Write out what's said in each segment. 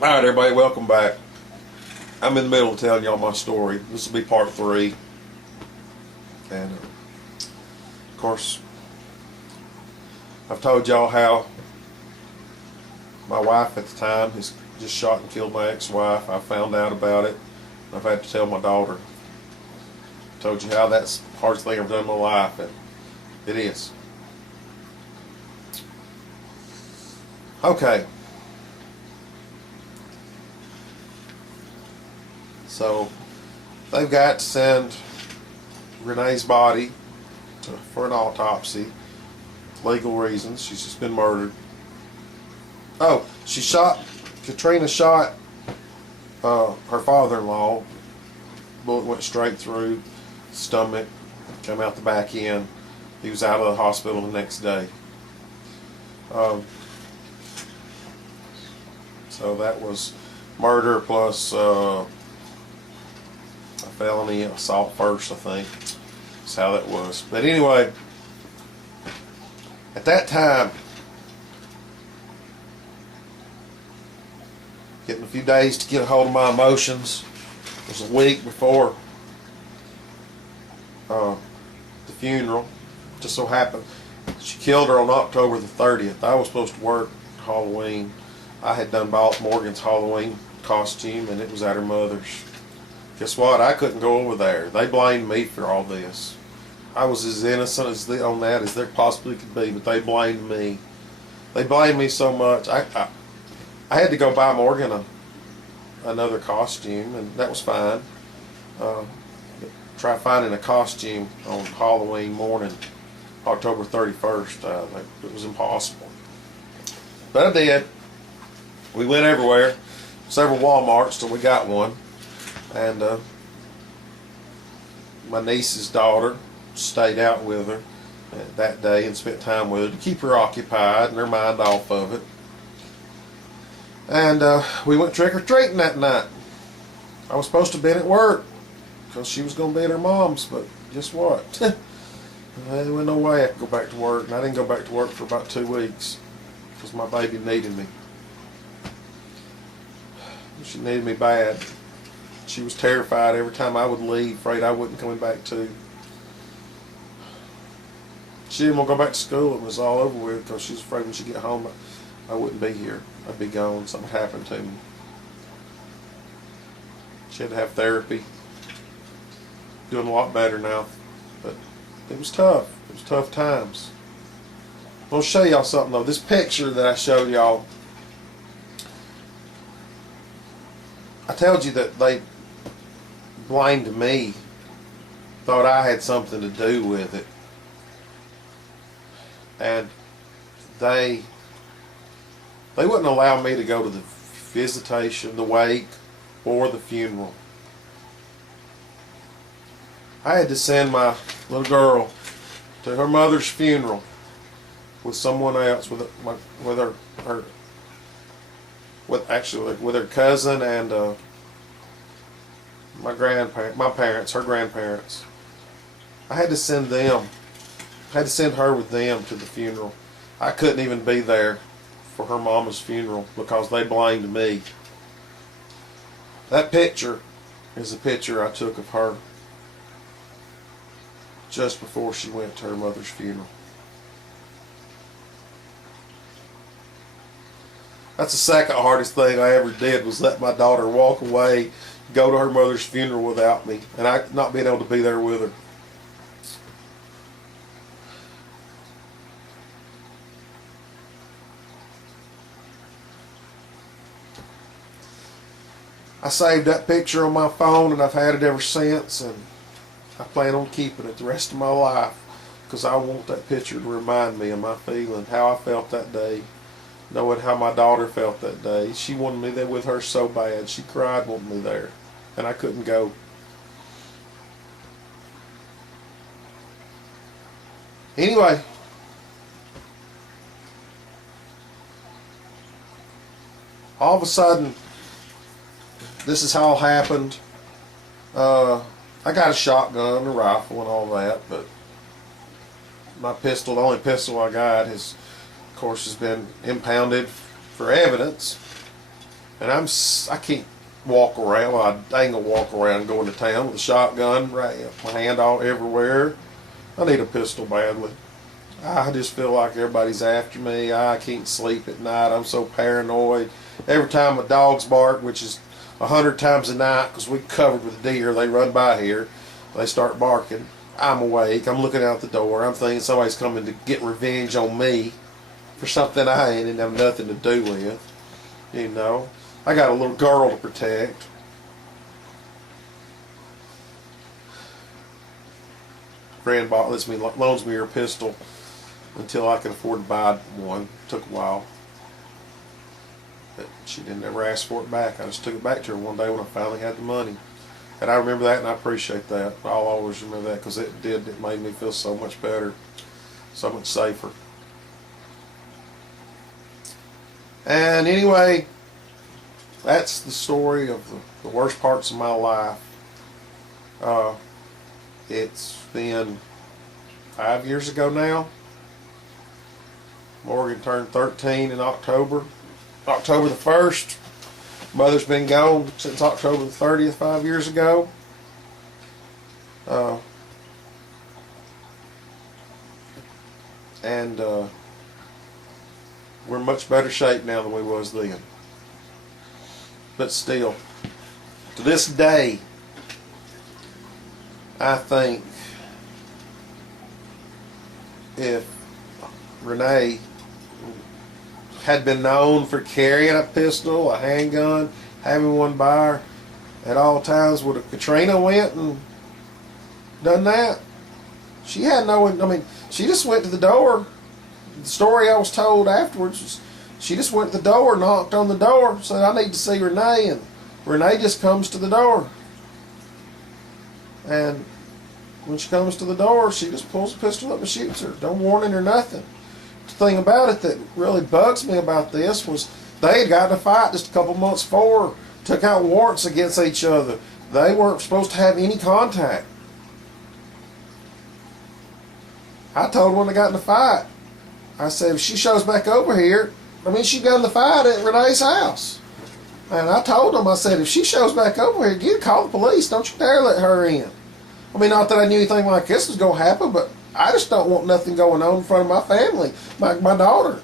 Alright everybody, welcome back. I'm in the middle of telling y'all my story. This will be part 3. And of course, I've told y'all how my wife at the time has just shot and killed my ex-wife. I found out about it. I've had to tell my daughter. Told you how that's the hardest thing I've done in my life, and it is. Okay. So they've got to send Renee's body for an autopsy. Legal reasons. She's just been murdered. Oh, Katrina shot her father-in-law. Bullet went straight through stomach, came out the back end. He was out of the hospital the next day. So that was murder plus a felony assault first, I think. That's how that was. But anyway, at that time, getting a few days to get a hold of my emotions. It was a week before the funeral. Just so happened she killed her on October the 30th. I was supposed to work Halloween. I had done Morgan's Halloween costume, and it was at her mother's. Guess what? I couldn't go over there. They blamed me for all this. I was as innocent on that as there possibly could be, but they blamed me. They blamed me so much. I had to go buy Morgan another costume, and that was fine. Try finding a costume on Halloween morning, October 31st. It was impossible. But I did. We went everywhere, several Walmarts till we got one. And my niece's daughter stayed out with her that day and spent time with her to keep her occupied and her mind off of it. And we went trick-or-treating that night. I was supposed to have been at work because she was going to be at her mom's, but guess what? There was no way I could go back to work, and I didn't go back to work for about 2 weeks because my baby needed me. She needed me bad. She was terrified every time I would leave, afraid I wasn't coming back too. She didn't want to go back to school. It was all over with because she was afraid when she get home I wouldn't be here. I'd be gone. Something happened to me. She had to have therapy. Doing a lot better now, but it was tough. It was tough times. I'm going to show y'all something though. This picture that I showed y'all, I told you that they blamed me, thought I had something to do with it, and they wouldn't allow me to go to the visitation, the wake, or the funeral. I had to send my little girl to her mother's funeral with someone else, with her cousin and my parents, her grandparents. I had to send them. I had to send her with them to the funeral. I couldn't even be there for her mama's funeral because they blamed me. That picture is a picture I took of her just before she went to her mother's funeral. That's the second hardest thing I ever did, was let my daughter walk away, go to her mother's funeral without me, and I not being able to be there with her. I saved that picture on my phone, and I've had it ever since, and I plan on keeping it the rest of my life because I want that picture to remind me of my feeling, how I felt that day, knowing how my daughter felt that day. She wanted me there with her so bad. She cried wanting me there, and I couldn't go. Anyway, all of a sudden, this is how it happened. I got a shotgun, a rifle, and all that, but my pistol, the only pistol I got, of course, has been impounded for evidence. and I can't walk around. Well, I ain't gonna walk around going to town with a shotgun, right, my hand all everywhere. I need a pistol badly. I just feel like everybody's after me. I can't sleep at night. I'm so paranoid. Every time my dogs bark, which is 100 times a night, because we're covered with deer, they run by here, they start barking. I'm awake. I'm looking out the door. I'm thinking somebody's coming to get revenge on me for something I ain't have nothing to do with. You know, I got a little girl to protect. Friend loans me her pistol until I can afford to buy one. Took a while, but she didn't ever ask for it back. I just took it back to her one day when I finally had the money, and I remember that, and I appreciate that. I'll always remember that, because it made me feel so much better, so much safer. And anyway, that's the story of the worst parts of my life. It's been 5 years ago now. Morgan turned 13 in October. October the 1st. Mother's been gone since October the 30th, 5 years ago. We're in much better shape now than we was then. But still, to this day, I think if Renee had been known for carrying a pistol, a handgun, having one by her at all times, would have Katrina went and done that? She had no, I mean, she just went to the door. The story I was told afterwards was she just went to the door, knocked on the door, said, "I need to see Renee," and Renee just comes to the door. And when she comes to the door, she just pulls the pistol up and shoots her. No warning or nothing. The thing about it that really bugs me about this was they had gotten a fight just a couple months before, took out warrants against each other. They weren't supposed to have any contact. I told her when they got in the fight, I said, if she shows back over here, she got in the fight at Renee's house. And I told them, I said, if she shows back over here, call the police. Don't you dare let her in. Not that I knew anything like this was going to happen, but I just don't want nothing going on in front of my family, my daughter.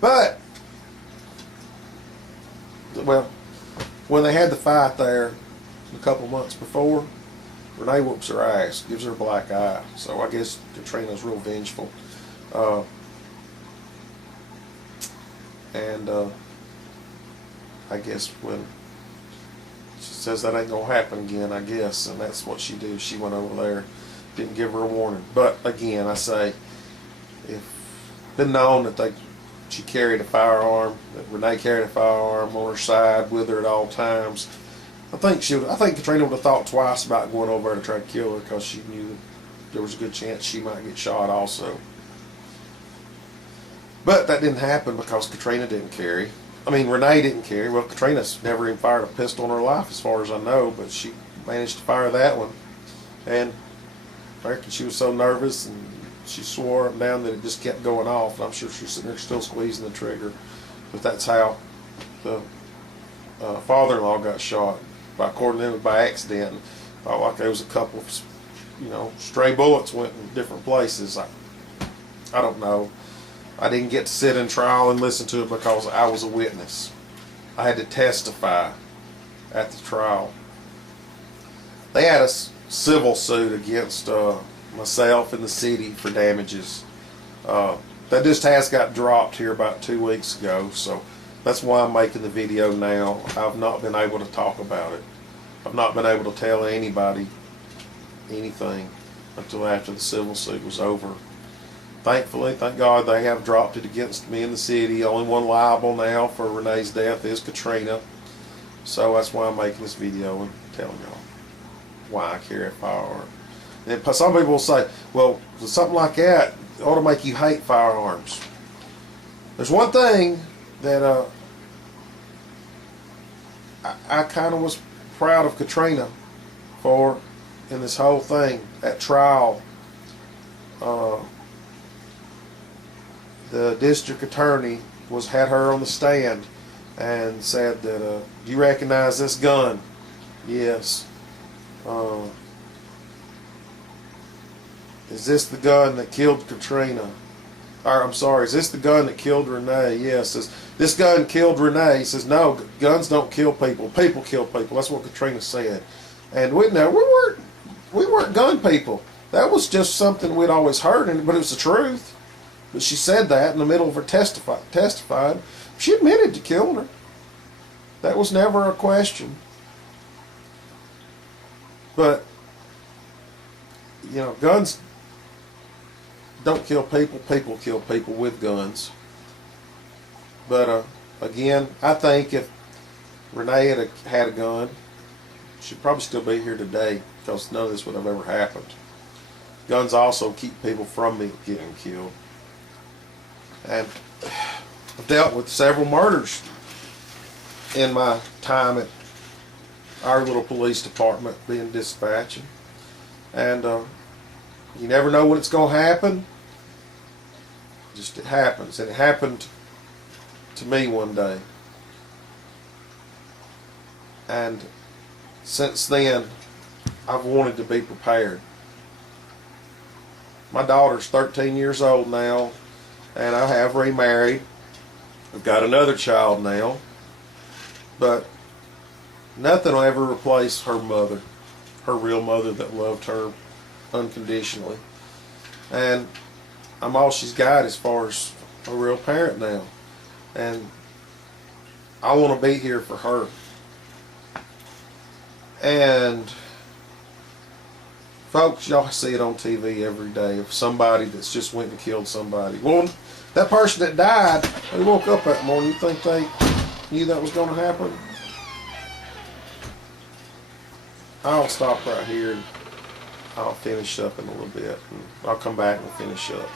But, well, when they had the fight there a couple months before, Renee whoops her ass, gives her a black eye. So I guess Katrina's real vengeful. I guess when she says that ain't gonna happen again, I guess, and that's what she did. She went over there, didn't give her a warning. But again, I say, if been known that she carried a firearm, that Renee carried a firearm on her side with her at all times, I think Katrina would have thought twice about going over there to try to kill her, because she knew that there was a good chance she might get shot also. But that didn't happen because Katrina didn't carry. Renee didn't carry. Well, Katrina's never even fired a pistol in her life, as far as I know, but she managed to fire that one. And I reckon she was so nervous, and she swore up and down that it just kept going off. And I'm sure she's sitting there still squeezing the trigger. But that's how the father-in-law got shot. According to them, by accident. Felt like there was a couple of, stray bullets went in different places. I don't know. I didn't get to sit in trial and listen to it because I was a witness. I had to testify at the trial. They had a civil suit against myself and the city for damages. That just has got dropped here about 2 weeks ago, so that's why I'm making the video now. I've not been able to talk about it. I've not been able to tell anybody anything until after the civil suit was over. Thankfully, thank God, they have dropped it against me in the city. Only one liable now for Renee's death is Katrina. So that's why I'm making this video and telling y'all why I carry a firearm. And some people will say, well, something like that ought to make you hate firearms. There's one thing that I kind of was proud of Katrina for in this whole thing. At trial, the district attorney had her on the stand and said that, do you recognize this gun? Yes. Is this the gun that killed Katrina? Or, I'm sorry, is this the gun that killed Renee? Yes. Says, this gun killed Renee. He says, no, guns don't kill people. People kill people. That's what Katrina said. And we weren't gun people. That was just something we'd always heard, but it was the truth. But she said that in the middle of her testifying. She admitted to killing her. That was never a question. But, you know, guns don't kill people. People kill people with guns. But again, I think if Renee had a gun, she'd probably still be here today, because none of this would have ever happened. Guns also keep people from getting killed. And I've dealt with several murders in my time at our little police department being dispatching. And you never know when it's going to happen. Just it happens. And it happened to me one day. And since then, I've wanted to be prepared. My daughter's 13 years old now, and I have remarried. I've got another child now, but nothing will ever replace her mother, her real mother that loved her unconditionally. And I'm all she's got as far as a real parent now. And I want to be here for her. And folks, y'all see it on TV every day of somebody that's just went and killed somebody. Well, that person that died, they woke up that morning. You think they knew that was going to happen? I'll stop right here and I'll finish up in a little bit. And I'll come back and finish up.